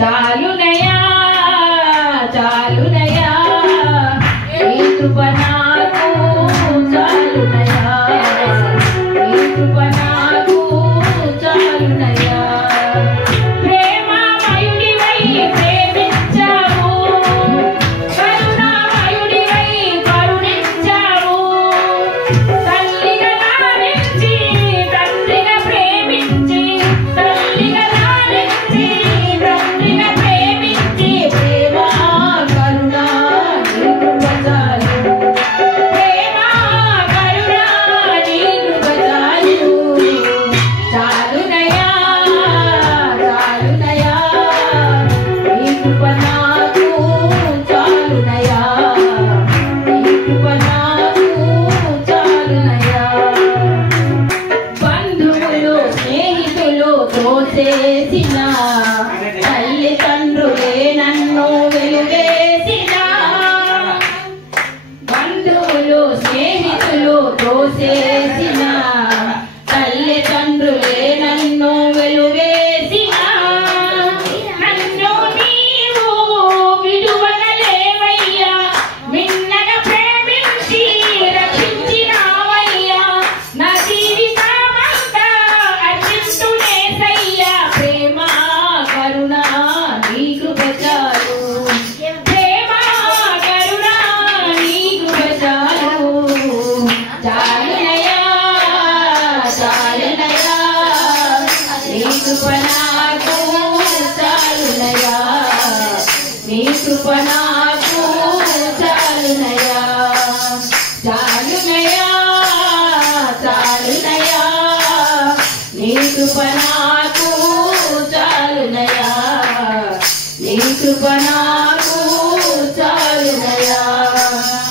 చాలునయా చాలునయా నీ కృప నాకు చాలునయా నీ కృప నాకు చాలునయా ప్రేమమయుడివై ప్రేమించావు కరుణామయుడివై కరుణించావు తల్లిగా లాలించి తండ్రిగా ప్రేమించి తల్లిగా లాలించి తండ్రిగా ప్రేమించి ప్రేమ కరుణ నీ కృప చాలు ప్రేమ కరుణ నీ కృప చాలు చాలునయా చాలునయా నీ కృప నాకు చాలునయా నీ కృప నాకు చాలునయా బంధువులు స్నేహితులు తోసేసిన తల్లిదండ్రులే నన్ను వెలుగేసిన బంధువులు స్నేహితులు తోసేసిన తల్లిదండ్రులే నన్ను వెలుగేసిన నన్ను నీవు విడువగలేవయ్యా మిన్నగా ప్రేమించి రక్షించినావయ్యా నా జీవితమంతా అర్పిస్తునేసయ్యా ప్రేమ కరుణ నీ కృప చాలు ప్రేమ కరుణ నీ కృప చాలు చాలునయా చాలునయా నీ కృప నాకు చాలునయా నీ కృప నాకు చాలునయా చాలునయా చాలునయా నీ కృప నాకు చాలునయా నీ కృప నాకు